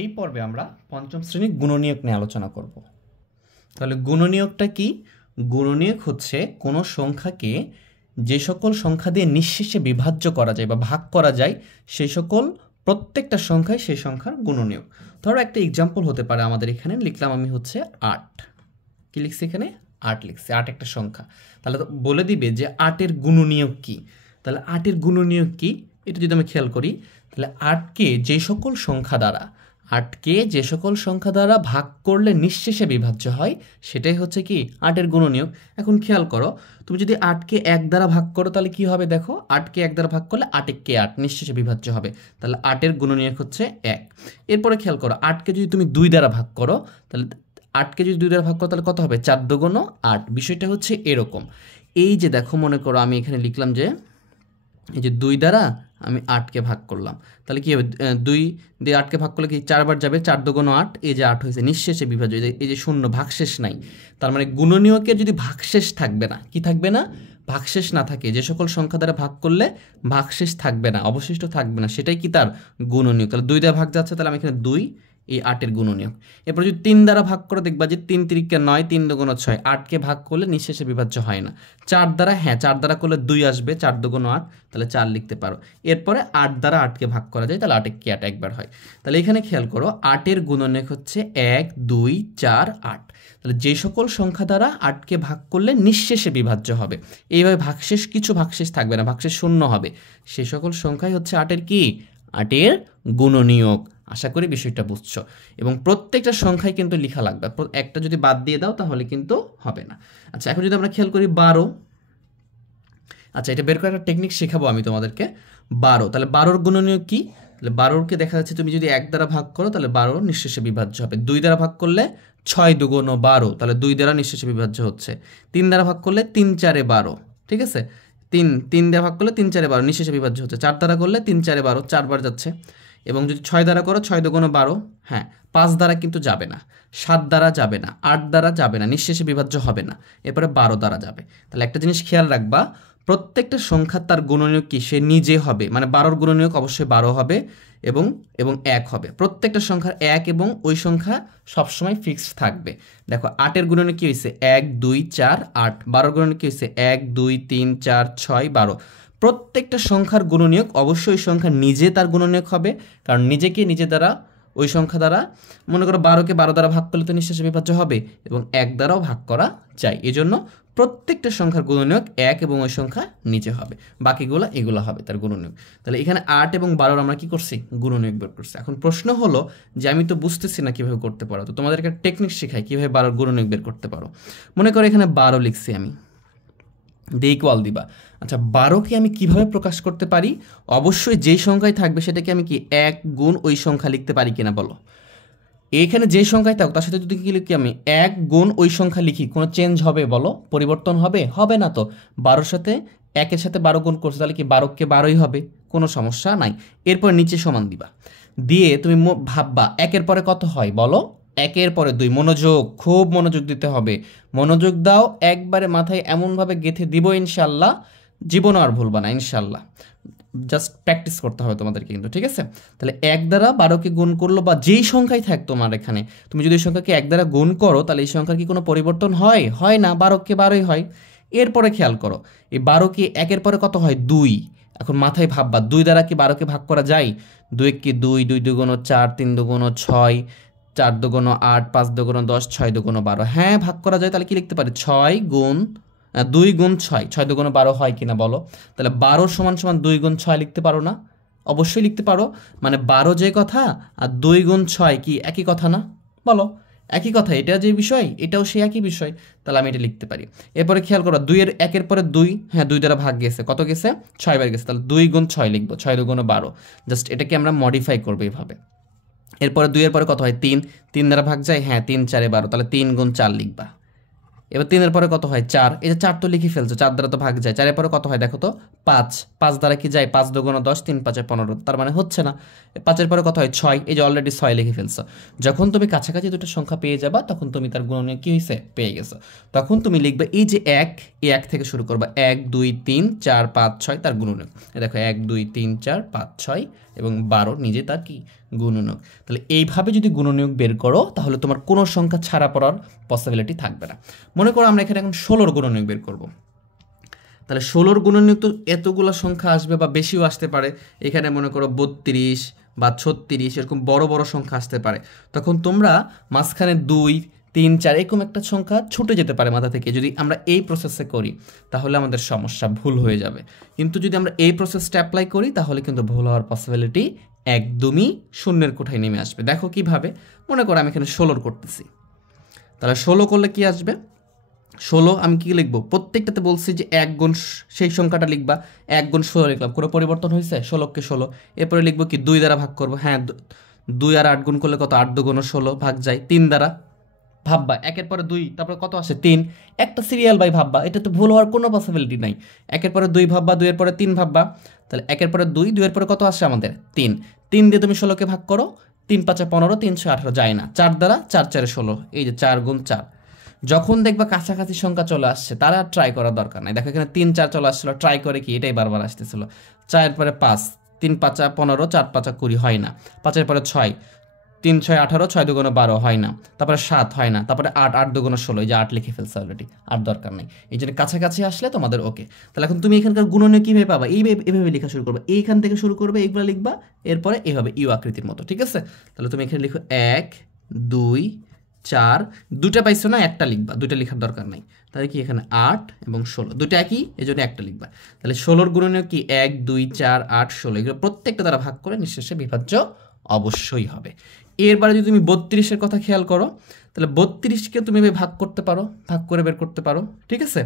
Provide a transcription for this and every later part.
এই পর্বে আমরা পঞ্চম শ্রেণীর গুণনীয়ক নিয়ে আলোচনা করব। তাহলে গুণনীয়কটা কি? গুণনীয়ক হচ্ছে কোনো সংখ্যাকে যে সকল সংখ্যা দিয়ে নিঃশেষে বিভাজ্য করা যায় বা ভাগ করা যায় সেই সকল প্রত্যেকটা সংখ্যায় সেই সংখ্যার গুণনীয়ক। ধরো একটা এক্সাম্পল হতে পারে, আমাদের এখানে লিখলাম আমি হচ্ছে 8। কি লিখছি এখানে? 8 লিখছি। 8 একটা সংখ্যা, তাহলে তো বলে দিবে যে 8-এর গুণনীয়ক কি। তাহলে 8-এর গুণনীয়ক কি এটা যদি আমি খেয়াল করি, তাহলে 8কে যে সকল সংখ্যা দ্বারা ভাগ করলে নিঃশেষে বিভাজ্য হয় সেটাই হচ্ছে কি 8-এর গুণনীয়ক। এখন খেয়াল করো, তুমি যদি 8কে 1 দ্বারা ভাগ করো তাহলে কি হবে? দেখো, 8কে 1 দ্বারা ভাগ করলে 8-একে 8 নিঃশেষে বিভাজ্য হবে। তাহলে 8-এর গুণনীয়ক হচ্ছে 1। এরপরে খেয়াল করো, 8কে যদি তুমি 2 দ্বারা ভাগ করো তাহলে 8কে যদি 2 দ্বারা ভাগ করো তাহলে কত হবে? 4 দুগুণ 8। বিষয়টা হচ্ছে এরকম। এই যে দেখো, মনে করো আমি এখানে লিখলাম যে এই যে 2 দ্বারা আমি 8কে ভাগ করলাম, তাহলে কি হবে? 2 দিয়ে 8কে ভাগ করলে কি 4 বার যাবে? 4 দুগুণ 8, এই যে 8 হয়েছে নিঃশেষে বিভাজ্য। এই যে শূন্য, ভাগশেষ নাই। তার মানে গুণনীয়কের যদি ভাগশেষ থাকবে না, কি থাকবে না? ভাগশেষ না থাকে, যে সকল সংখ্যা দ্বারা ভাগ করলে ভাগশেষ থাকবে না, অবশিষ্ট থাকবে না, সেটাই কি তার গুণনীয়ক। তাহলে 2 দ্বারা ভাগ যাচ্ছে, তাহলে আমি এখানে 2 এই 8-এর গুণনীয়ক। এরপর যদি 3 দ্বারা ভাগ করে দেখবা যে 3 তিরিকে 9, 3 দুগুণ 6। 8কে ভাগ করলে নিঃশেষে বিভাজ্য হয় না। 4 দ্বারা, হ্যাঁ 4 দ্বারা করলে 2 আসবে, 4 দুগুণ 8, তাহলে 4 লিখতে পারো। এরপরে 8 দ্বারা 8কে ভাগ করা যায়, তাহলে 8-একে 8 একবার হয়। তাহলে এখানে খেয়াল করো, 8-এর গুণনীয়ক হচ্ছে 1, 2, 4, 8। তাহলে যে সকল সংখ্যা দ্বারা 8কে ভাগ করলে নিঃশেষে বিভাজ্য হবে, এইভাবে কিছু ভাগশেষ থাকবে না, ভাগশেষ শূন্য হবে, সেই সকল সংখ্যাই হচ্ছে 8-এর কি? 8-এর গুণনীয়ক। আশা করি বিষয়টা বুঝছো। এবং প্রত্যেকটা সংখ্যায় কিন্তু লেখা লাগবে, একটা যদি বাদ দিয়ে দাও তাহলে কিন্তু হবে না। আচ্ছা, এখন যদি আমরা খেয়াল করি 12। আচ্ছা, এটা বের করার একটা টেকনিক শেখাবো আমি তোমাদেরকে। 12, তাহলে 12-এর গুণনীয়ক কি? তাহলে 12কে দেখা যাচ্ছে তুমি যদি 1 দ্বারা ভাগ করো তাহলে 12 নিঃশেষে বিভাজ্য হবে। 2 দ্বারা ভাগ করলে 6 দুগুণ 12, তাহলে 2 দ্বারা নিঃশেষে বিভাজ্য হচ্ছে। 3 দ্বারা ভাগ করলে 3 4 12, ঠিক আছে? 3 দ্বারা ভাগ করলে 3 4 12 নিঃশেষে বিভাজ্য হচ্ছে। 4 দ্বারা করলে 3 4 12, 4 বার যাচ্ছে। এবং যদি 6 দ্বারা করো 6 দুগুণ 12, হ্যাঁ 5 দ্বারা কিন্তু যাবে না, 7 দ্বারা যাবে না, 8 দ্বারা যাবে না, নিঃশেষে বিভাজ্য হবে না। এরপরে 12 দ্বারা যাবে। তাহলে একটা জিনিস খেয়াল রাখবা, প্রত্যেকটা সংখ্যার তার গুণনীয়ক কি? সে নিজে হবে, মানে 12-এর গুণনীয়ক অবশ্যই 12 হবে এবং 1 হবে। প্রত্যেকটা সংখ্যার 1 এবং ওই সংখ্যা সবসময় ফিক্সড থাকবে। দেখো, 8-এর গুণনীয়ক কি হয়েছে? 1 2 4 8। 12-এর গুণনীয়ক কি হয়েছে? 1 2 3 4 6 12। প্রত্যেকটা সংখ্যার গুণনীয়ক অবশ্যই ওই সংখ্যা নিজে তার গুণনীয়ক হবে, কারণ নিজে দ্বারা ওই সংখ্যা দ্বারা, মনে করো 12কে 12 দ্বারা ভাগ করলে তো নিঃশেষে বিভাজ্য হবে, এবং 1 দ্বারাও ভাগ করা যায়। এজন্য প্রত্যেকটা সংখ্যার গুণনীয়ক 1 এবং ওই সংখ্যা নিচে হবে, বাকিগুলো এগুলো হবে তার গুণনীয়ক। তাহলে এখানে 8 এবং 12 আমরা কি করছি? গুণনীয়ক বের করছি। এখন প্রশ্ন হলো যে আমি তো বুঝতেছি না কিভাবে করতে পারো, তো তোমাদেরকে একটা টেকনিক শেখাই কিভাবে 12-এর গুণনীয়ক বের করতে পারো। মনে করো এখানে 12 লিখছি আমি, দিয়ে ইকুয়াল দিবা। আচ্ছা, 12কে আমি কিভাবে প্রকাশ করতে পারি? অবশ্যই যেই সংখ্যায় থাকবে সেটাকে আমি কি 1 গুণ ওই সংখ্যা লিখতে পারি কিনা বলো? এখানে যে সংখ্যায় থাকুক তার সাথে যদি কি লিখি আমি 1 গুণ ওই সংখ্যা লিখি, কোনো চেঞ্জ হবে বলো? পরিবর্তন হবে? হবে না তো। 12-এর সাথে 1-এর সাথে 12 গুণ করছে, তাহলে কি 12কে 12ই হবে, কোনো সমস্যা নাই। এরপর নিচে সমান দিবা, দিয়ে তুমি ভাববা 1-এর পরে কত হয় বলো? 1-এর পরে 2। মনোযোগ, খুব মনোযোগ দিতে হবে। মনোযোগ দাও, একবারে মাথায় এমনভাবে গেঁথে দিব ইনশাল্লাহ, জীবনও আর ভুলবা না ইনশাল্লাহ। জাস্ট প্র্যাকটিস করতে হবে তোমাদেরকে কিন্তু, ঠিক আছে? তাহলে 1 দ্বারা 12কে গুণ করলো, বা যেই সংখ্যাই থাক তোমার এখানে, তুমি যদি এই সংখ্যাকে 1 দ্বারা গুণ করো তাহলে এই সংখ্যার কি কোনো পরিবর্তন হয়? হয় না, 12কে 12ই হয়। এরপরে খেয়াল করো, এই 12কে 1-এর পরে কত হয়? 2। এখন মাথায় ভাববা 2 দ্বারা কি 12কে ভাগ করা যায়? 2 কি 2, 2 দুগুণ 4, 3 দুগুণ 6, 4 দুগুণ 8, 5 দুগুণ 10, 6 দুগুণ 12। হ্যাঁ, ভাগ করা যায়। তাহলে কি লিখতে পারি? 2 গুণ 6, 6 দুগুণ 12 হয় কিনা বলো? তাহলে 12 সমান সমান 2 গুণ 6 লিখতে পারো না? অবশ্যই লিখতে পারো। মানে 12 যে কথা আর 2 গুণ 6 কি একই কথা না? বলো, একই কথা। এটা যে বিষয় এটাও সেই একই বিষয়, তাহলে আমি এটা লিখতে পারি। এরপরে খেয়াল করো, 1-এর পরে 2, হ্যাঁ 2 দ্বারা ভাগ গেছে, কত গেছে? 6 বার গেছে, তাহলে 2 গুণ 6 লিখবো, 6 দুগুণ 12। জাস্ট এটাকে আমরা মডিফাই করবো এইভাবে। এরপরে 2-এর পরে কত হয়? 3 দ্বারা ভাগ যায়, হ্যাঁ 3 4 12, তাহলে 3 গুণ 4 লিখবা। এবার 3-এর পরে কত হয়? 4। এই যে 4 তো লিখে ফেলছো, 4 দ্বারা তো ভাগ যায়। 4-এর পরে কত হয় দেখো তো? 5 দ্বারা কি যায়? 5 দুগুণ 10, 3 5 15, তার মানে হচ্ছে না। 5-এর পরে কত হয়? 6। এই যে অলরেডি 6 লিখে ফেলছো। যখন তুমি কাছাকাছি দুটো সংখ্যা পেয়ে যাবা তখন তুমি তার গুণনীয়ক কি হয়েছে? পেয়ে গেছো। তখন তুমি লিখবে এই যে 1, এই 1 থেকে শুরু করবা, 1 2 3 4 5 6 তার গুণনীয়ক। দেখো 1 2 3 4 5 6 এবং 12 নিজে তার কি গুণনীয়ক। তাহলে এইভাবে যদি গুণনীয়ক বের করো তাহলে তোমার কোনো সংখ্যা ছাড়া পড়ার পসিবিলিটি থাকবে না। মনে করো আমরা এখানে এখন 16 গুণনীয়ক বের করব। তাহলে 16 গুণনীয়ক তো এতগুলো সংখ্যা আসবে বা বেশিও আসতে পারে। এখানে মনে করো 32 বা 36 এরকম বড় বড় সংখ্যা আসতে পারে। তখন তোমরা মাঝখানে 2, 3, 4 এরকম একটা সংখ্যা ছুটে যেতে পারে মাথা থেকে। যদি আমরা এই প্রসেসে করি তাহলে আমাদের সমস্যা ভুল হয়ে যাবে। কিন্তু যদি আমরা এই প্রসেসটা অ্যাপ্লাই করি তাহলে কিন্তু ভুল হওয়ার পসিবিলিটি একদমই শূন্যের কোঠায় নেমে আসবে। দেখো কিভাবে, মনে করো আমি এখানে 16 করতেছি। তাহলে 16 করলে কি আসবে? 16 আমি কি লিখবো? প্রত্যেকটাতে বলছি যে 1 গুণ সেই সংখ্যাটা লিখবা। 1 গুণ 16 লিখলাম, কোনো পরিবর্তন হয়েছে? 16কে 16। এরপরে লিখবো কি 2 দ্বারা ভাগ করবো। হ্যাঁ, 2 আর 8 গুণ করলে কত? 8 দুগুণ 16 ভাগ যায় 3 দ্বারা। ভাববা 1-এর পরে 2, তারপরে কত আসে? 3। একটা সিরিয়াল বাই ভাববা, এটা তো ভুল হওয়ার কোনো পসিবিলিটি নাই। 1-এর পরে 2 ভাববা, 2-এর পরে 3 ভাববা। তাহলে 1-এর পরে 2, 2-এর পরে কত আসে আমাদের? 3। 3 দিয়ে তুমি 16কে ভাগ করো, 3 5 15, 3 6 18 যায় না। 4 দ্বারা, 4 4 16, এই যে 4 গুণ 4। যখন দেখবা কাছাকাছি সংখ্যা চলে আসছে তারা আর ট্রাই করার দরকার নাই। দেখো এখানে 3 4 চলে আসছিল, ট্রাই করে কি এটাই বারবার আসতেছিল। 4-এর পরে 5, 3 5 15, 4 5 20 হয় না। 5-এর পরে 6, 3 6 18, 6 দুগুণ 12 হয় না। তারপরে 7 হয় না। তারপরে 8, 8 দুগুণ 16, এই যে 8 লিখে ফেলছে অলরেডি, আর দরকার নেই। এই জন্য কাছাকাছি আসলে তোমাদের ওকে। তাহলে এখন তুমি এখানকার গুণনীয়ক কীভাবে পাবা? এইভাবে লেখা শুরু করবে, এইখান থেকে শুরু করবে, এইগুলো লিখবা, এরপরে এইভাবে ইউ আকৃতির মতো, ঠিক আছে? তাহলে তুমি এখানে লিখো 1 2 4, দুটা পাইছো না, একটা লিখবা, দুটা লেখার দরকার নাই। তাহলে কি এখানে 8 এবং 16 দুটো একই, এই জন্য একটা লিখবা। তাহলে 16-র গুণনীয়ক কি? 1 2 4 8 16, এগুলো প্রত্যেকটা দ্বারা ভাগ করে নিঃশেষে বিভাজ্য অবশ্যই হবে। এরপরে যদি তুমি 32-এর কথা খেয়াল করো, তাহলে 32কে তুমি ভাগ করতে পারো, ভাগ করে বের করতে পারো, ঠিক আছে?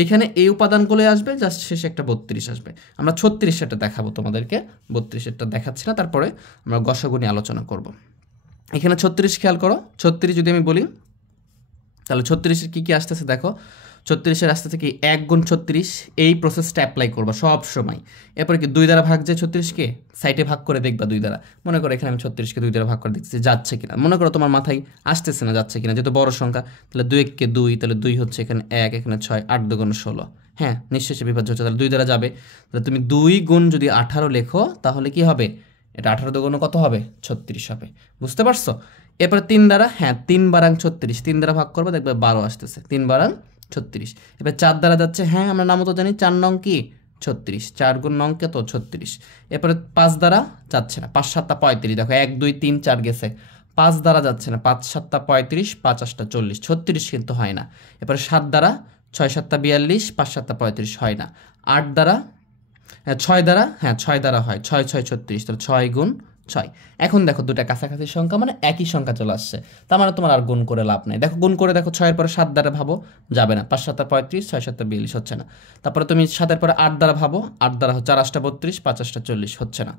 এইখানে এই উপাদানগুলো আসবে, জাস্ট শেষে একটা 32 আসবে। আমরা 36-এরটা দেখাবো তোমাদেরকে, 32-এরটা দেখাচ্ছি না, তারপরে আমরা গসাগু নিয়ে আলোচনা করব। এখানে 36 খেয়াল করো, 36 যদি আমি বলি তাহলে 36-এর কী কী আসতেছে দেখো। 36-এর আসতেছে কি 1 গুণ 36, এই প্রসেসটা অ্যাপ্লাই করবা সব সময়। এরপরে কি 2 দ্বারা ভাগ যায় 36-কে, সাইডে ভাগ করে দেখবা 2 দ্বারা। মনে করো এখানে আমি 36-কে 2 দ্বারা ভাগ করে দেখতেছি যাচ্ছে কিনা। মনে করো তোমার মাথায় আসতেছে না যাচ্ছে কিনা, যেহেতু বড় সংখ্যা। তাহলে 2-1-কে 2, তাহলে 2 হচ্ছে এখানে 1, এখানে 6, 8 দুগুণ 16। হ্যাঁ, নিঃশেষে বিভাজ্য হচ্ছে, তাহলে 2 দ্বারা যাবে। তাহলে তুমি 2 গুণ যদি 18 লেখো তাহলে কি হবে? এটা 18 দুগুণ কত হবে? 36 হবে। বুঝতে পারছো? এরপরে 3 দ্বারা, হ্যাঁ 3 বারাং 36, 3 দ্বারা ভাগ করবে, দেখবে 12 আসতেছে, 3 বারাং 36। এবার 4 দ্বারা যাচ্ছে, হ্যাঁ আমরা নামও তো জানি, 4 নং কি 36, 4 গুণ নং কত? 36। এরপরে 5 দ্বারা যাচ্ছে না, 5 7 35, দেখো 1 2 3 4 গেছে, 5 দ্বারা যাচ্ছে না, 5 7 35, 5 8 40, 36 কিন্তু হয় না। এরপরে 7 দ্বারা, 6 7 42, 5 7 35 হয় না। 8 দ্বারা, 6 দ্বারা, হ্যাঁ 6 দ্বারা হয়, 6 6 36, তাহলে 6 গুণ 6। এখন দেখো দুটা কাছাকাছি সংখ্যা মানে একই সংখ্যা চলে আসছে, তার মানে তোমার আর গুণ করে লাভ নেই। দেখো গুণ করে দেখো, 6-এর পরে 7 দ্বারা ভাবো, যাবে না, 5 7 35, 6 7 42 হচ্ছে না। তারপরে তুমি 7-এর পরে 8 দ্বারা ভাবো, 8 দ্বারা 4 8 32, 5 8 40 হচ্ছে না।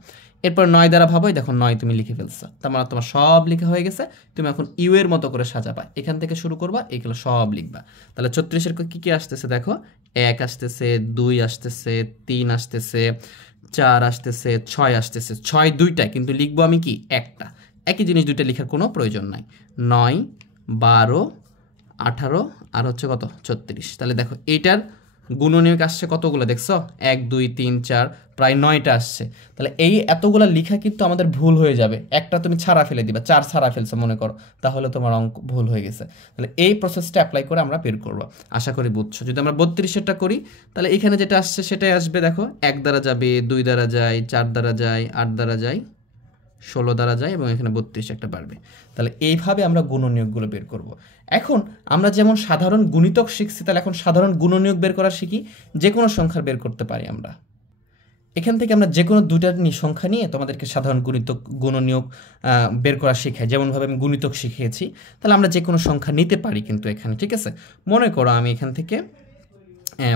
এরপর 9 দ্বারা ভাবো, দেখো 9 তুমি লিখে ফেলছো, তার মানে তোমার সব লেখা হয়ে গেছে। তুমি এখন ইউ এর মতো করে সাজাবা, এখান থেকে শুরু করবা, এগুলো সব লিখবা। তাহলে 36-এর কি কি আসতেছে দেখো, 1 আসতেছে, 2 আসতেছে, 3 আসতেছে, 4 আসতেছে, 6 আসতেছে। 6 দুইটা, কিন্তু লিখবো আমি কি একটা, একই জিনিস দুইটা লেখার কোনো প্রয়োজন নাই। 9 12 18 আর হচ্ছে কত 36। তাহলে দেখো এইটার গুণনীয়ক আসছে কতগুলো দেখছো, 1 2 3 4, প্রায় 9টা আসছে। তাহলে এই এতগুলা লেখা কিন্তু আমাদের ভুল হয়ে যাবে। একটা তুমি ছাড়া ফেলে দিবা, 4 ছাড়া ফেলছো মনে করো, তাহলে তোমার অঙ্ক ভুল হয়ে গেছে। তাহলে এই প্রসেসটা অ্যাপ্লাই করে আমরা বের করবো, আশা করি বুঝছো। যদি আমরা 32-এরটা করি তাহলে এখানে যেটা আসছে সেটাই আসবে। দেখো 1 দ্বারা যাবে, 2 দ্বারা যায়, 4 দ্বারা যায়, 8 দ্বারা যায়, 16 দ্বারা যায়, এবং এখানে 32 একটা বাড়বে। তাহলে এইভাবে আমরা গুণনীয়কগুলো বের করব। এখন আমরা যেমন সাধারণ গুণিতক শিখছি, তাহলে এখন সাধারণ গুণনীয়ক বের করা শিখি। যে কোনো সংখ্যার বের করতে পারি আমরা। এখান থেকে আমরা যে কোনো দুইটা সংখ্যা নিয়ে তোমাদেরকে সাধারণ গুণনীয়ক বের করা শেখাই, যেমনভাবে আমি গুণিতক শিখিয়েছি। তাহলে আমরা যে কোনো সংখ্যা নিতে পারি কিন্তু এখানে, ঠিক আছে? মনে করো আমি এখান থেকে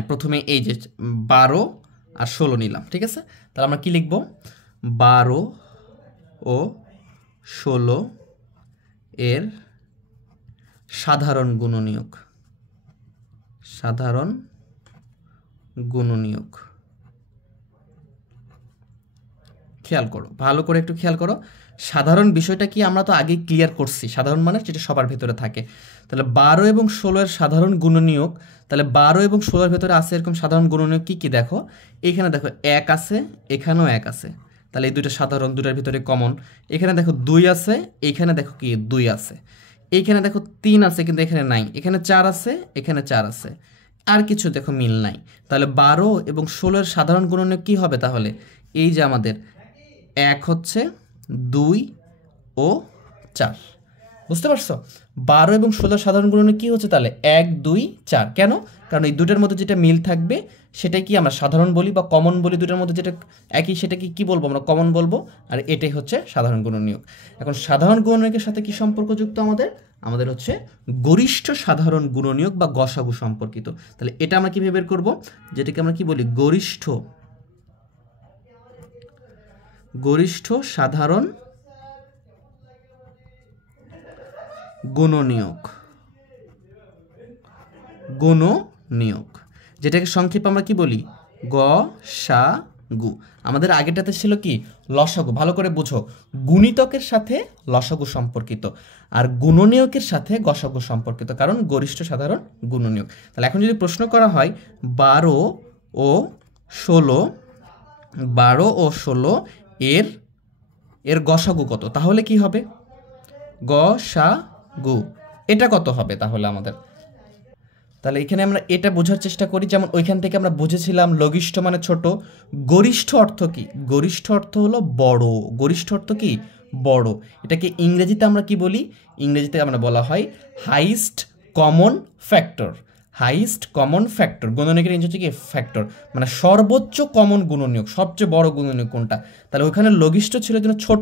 প্রথমে এই যে 12 আর 16 নিলাম, ঠিক আছে? তাহলে আমরা কি লিখব? 12 ও 16 এর সাধারণ গুণনীয়ক, সাধারণ গুণনীয়ক। খেয়াল করো, ভালো করে একটু খেয়াল করো। সাধারণ বিষয়টা কি আমরা তো আগেই ক্লিয়ার করছি, সাধারণ মানে যেটা সবার ভেতরে থাকে। তাহলে 12 এবং 16 এর সাধারণ গুণনীয়ক, তাহলে 12 এবং 16 এর ভেতরে আছে এরকম সাধারণ গুণনীয়ক কি কি দেখো। এখানে দেখো 1 আছে, এখানেও 1 আছে, তাহলে এই দুইটা সাধারণ, দুটার ভিতরে কমন। এখানে দেখো 2 আছে, এইখানে দেখো কি 2 আছে, এইখানে দেখো 3 আছে কিন্তু এখানে নাই, এখানে 4 আছে, এখানে 4 আছে, আর কিছু দেখো মিল নাই। তাহলে 12 এবং 16 এর সাধারণ গুণনীয়ক কি হবে তাহলে? এই যে আমাদের 1 হচ্ছে, 2 ও 4। বুঝতে পারছো? 12 এবং 16 সাধারণ গুণনীয়ক কি হচ্ছে তাহলে? 1 2 4। কেন? কারণ এই দুটোর মধ্যে যেটা মিল থাকবে সেটাই কি আমরা সাধারণ বলি বা কমন বলি। দুটোর মধ্যে যেটা একই সেটাকে কি বলবো আমরা? কমন বলবো। আর এটাই হচ্ছে সাধারণ গুণনীয়ক। এখন সাধারণ গুণনীয়কের সাথে কি সম্পর্কযুক্ত আমাদের হচ্ছে গরিষ্ঠ সাধারণ গুণনীয়ক বা গসাগু সম্পর্কিত। তাহলে এটা আমরা কিভাবে বের করব? যেটাকে আমরা কি বলি? গরিষ্ঠ সাধারণ গুণনীয়ক, যেটাকে সংক্ষেপে আমরা কি বলি? গসাগু। আমাদের আগেটাতে ছিল কি? লসাগু। ভালো করে বুঝো, গুণিতকের সাথে লসাগু সম্পর্কিত আর গুণনীয়কের সাথে গসাগু সম্পর্কিত, কারণ গরিষ্ঠ সাধারণ গুণনীয়ক। তাহলে এখন যদি প্রশ্ন করা হয় 12 ও 16 এর গসাগু কত, তাহলে কি হবে? গসাগু এটা কত হবে তাহলে আমাদের? তাহলে এখানে আমরা এটা বোঝার চেষ্টা করি। যেমন ওইখান থেকে আমরা বুঝেছিলাম লঘিষ্ঠ মানে ছোট, গরিষ্ঠ অর্থ কি? গরিষ্ঠ অর্থ হলো বড়। গরিষ্ঠ অর্থ কি? বড়। এটাকে ইংরেজিতে আমরা কি বলি? ইংরেজিতে আমরা বলা হয় highest common factor. Highest common factor. গুণনীয়কের ইংরেজি হচ্ছে কি? ফ্যাক্টর, মানে সর্বোচ্চ কমন গুণনীয়ক, সবচেয়ে বড় গুণনীয়ক কোনটা? তাহলে ওইখানে লঘিষ্ঠ ছিল জন্য ছোট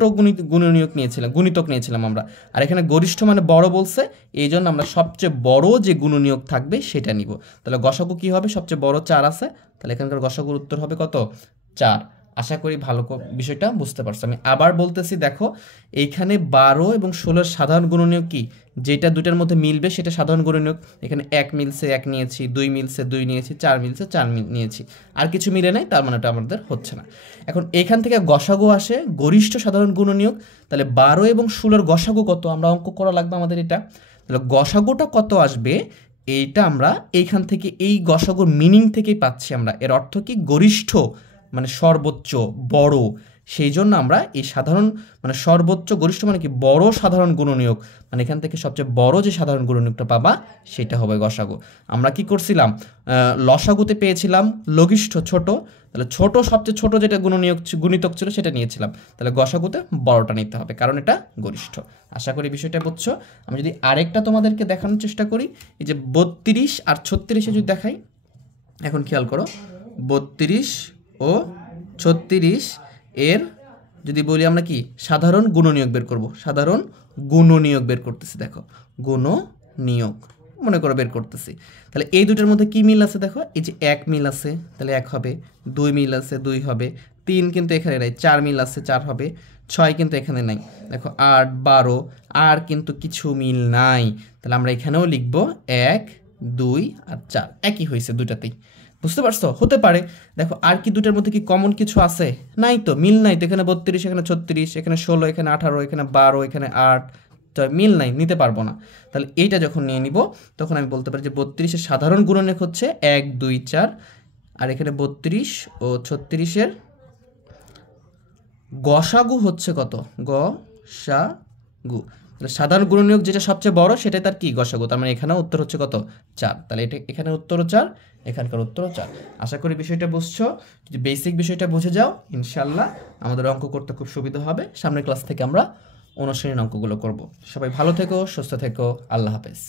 গুণনীয়ক নিয়েছিলাম, গুণিতক নিয়েছিলাম আমরা। আর এখানে গরিষ্ঠ মানে বড় বলছে, এই জন্য আমরা সবচেয়ে বড় যে গুণনীয়ক থাকবে সেটা নিব। তাহলে গসাগু কি হবে? সবচেয়ে বড় 4 আছে, তাহলে এখানকার গসাগুর উত্তর হবে কত? 4। আশা করি ভালো বিষয়টা বুঝতে পারছো। আমি আবার বলতেছি, দেখো এইখানে 12 এবং 16 সাধারণ গুণনীয়ক কি? যেটা দুটার মধ্যে মিলবে সেটা সাধারণ গুণনীয়ক। এখানে 1 মিলছে 1 নিয়েছি, 2 মিলছে 2 নিয়েছি, 4 মিলছে 4 নিয়েছি, আর কিছু মিলে নাই, তার মানে এটা আমাদের হচ্ছে না। এখন এখান থেকে গসাগু আসে, গরিষ্ঠ সাধারণ গুণনীয়ক। তাহলে 12 এবং 16 গসাগু কত? আমরা অঙ্ক করা লাগবে আমাদের এটা। তাহলে গসাগুটা কত আসবে এইটা আমরা এইখান থেকে, এই গসাগুর মিনিং থেকেই পাচ্ছি আমরা। এর অর্থ কি? গরিষ্ঠ মানে সর্বোচ্চ, বড়। সেই জন্য আমরা এই সাধারণ মানে সর্বোচ্চ, গরিষ্ঠ মানে কি? বড় সাধারণ গুণনীয়ক, মানে এখান থেকে সবচেয়ে বড় যে সাধারণ গুণনীয়কটা পাবা সেটা হবে গসাগু। আমরা কি করছিলাম? লসাগুতে পেয়েছিলাম লঘিষ্ঠ ছোট, তাহলে ছোট সবচেয়ে ছোট যেটা গুণিতক ছিল সেটা নিয়েছিলাম। তাহলে গসাগুতে বড়টা নিতে হবে, কারণ এটা গরিষ্ঠ। আশা করি বিষয়টা বুঝছো। আমি যদি আরেকটা তোমাদেরকে দেখানোর চেষ্টা করি, এই যে 32 আর 36 যদি দেখাই, এখন খেয়াল করো, 32 ও 36 এর যদি বলি আমরা কি? সাধারণ গুণনীয়ক বের করব। সাধারণ গুণনীয়ক বের করতেছি, দেখো গুণনীয়ক মনে করে বের করতেছি। তাহলে এই দুটোর মধ্যে কি মিল আছে? দেখো এই যে 1 মিল আছে, তাহলে 1 হবে, 2 মিল আছে 2 হবে, 3 কিন্তু এখানে নাই, 4 মিল আছে 4 হবে, 6 কিন্তু এখানে নাই, দেখো 8 12 আর কিন্তু কিছু মিল নাই। তাহলে আমরা এখানেও লিখব 1 2 আর 4, একই হয়েছে দুটাতেই। বুঝতে পারছো? হতে পারে দেখো আর কি দুটার মধ্যে কি কমন কিছু আছে? নাই তো, মিল নাই তো। এখানে 32, এখানে 36, এখানে 16, এখানে 18, এখানে 12, এখানে 8, তো মিল নাই, নিতে পারবো না। তাহলে এইটা যখন নিয়ে নিব তখন আমি বলতে পারি যে 32 এর সাধারণ গুণনীয়ক হচ্ছে 1 2 4, আর এখানে 32 ও 36 এর গসাগু হচ্ছে কত? গসাগু। তাহলে সাধারণ গুণনীয়ক যেটা সবচেয়ে বড় সেটাই তার কি? গসাগু। তার মানে এখানেও উত্তর হচ্ছে কত? 4। তাহলে এটা এখানে উত্তরও 4, এখানকার উত্তরও 4। আশা করি বিষয়টা বুঝছো। যদি বেসিক বিষয়টা বুঝে যাও, ইনশাল্লাহ আমাদের অঙ্ক করতে খুব সুবিধা হবে। সামনের ক্লাস থেকে আমরা অনুশীলনী অঙ্কগুলো করব। সবাই ভালো থেকো, সুস্থ থেকো, আল্লাহ হাফেজ।